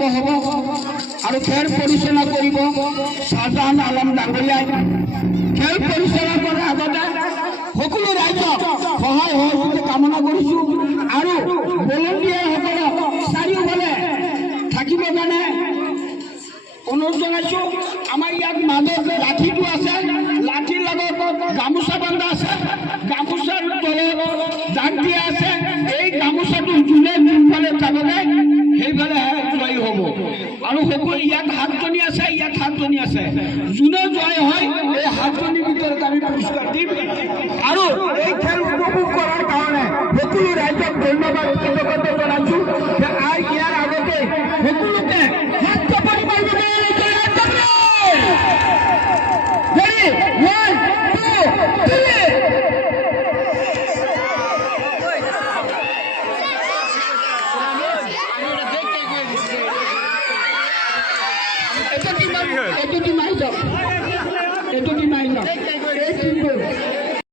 আৰম্ভ হ'ব আৰু খেল পৰিচালনা কৰিব শ্বাহজাহান আলম ডাঙৰীয়াই। খেল পৰিচালনা কৰাৰ আগতে সকলো ৰাইজক সহায় সহযোগিতা কামনা কৰিছোঁ আৰু ভলণ্টিয়াৰসকলক চাৰিওফালে থাকিবৰ কাৰণে অনুৰোধ জনাইছোঁ। আমাৰ ইয়াত মাজত লাঠিটো আছে, লাঠিৰ লগত গামোচা বান্ধা আছে, গামোচাৰ তলত দাগ দিয়া আছে। এই গামোচাটো যোনে যোনফালে যাবগে সেইফালে জয়ী হ'ব আৰু সকলো ইয়াত হাতজনী আছে, ইয়াত হাতজনী আছে। যোনে জয় হয় এই হাতজনীৰ ভিতৰত আমি পুৰস্কাৰ দিম আৰু এই খেল উপভোগ কৰাৰ কাৰণে সকলো ৰাইজক ধন্যবাদ কৃতজ্ঞতা জনাইছোঁ। ইয়াৰ আগতে সকলোকে হাত পৰিমাণ এটা টিম